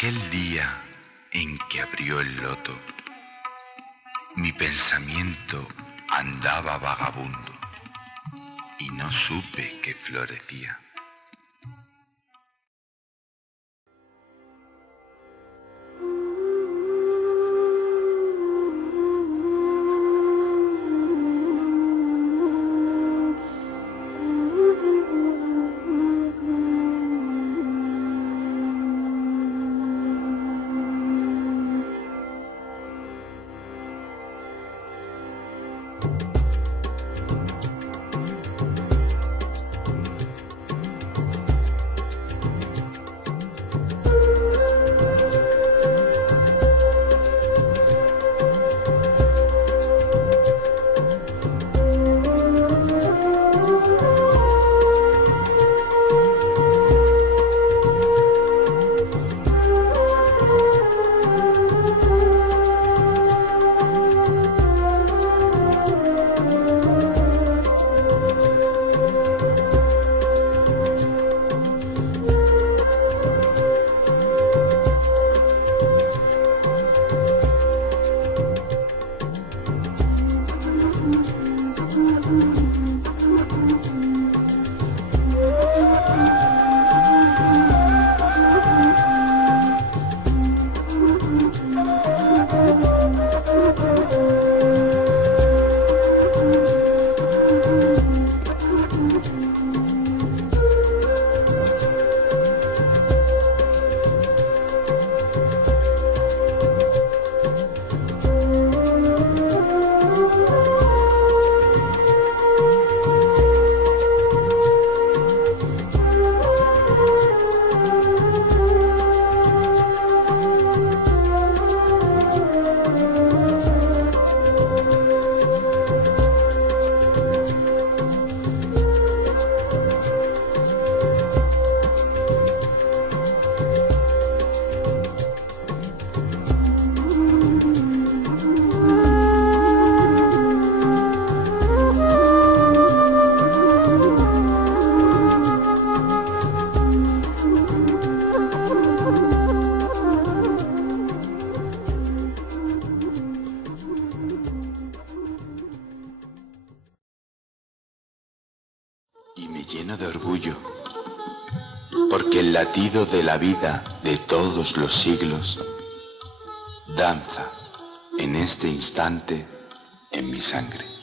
Aquel día en que abrió el loto, mi pensamiento andaba vagabundo y no supe que florecía. Y me lleno de orgullo, porque el latido de la vida de todos los siglos danza en este instante en mi sangre.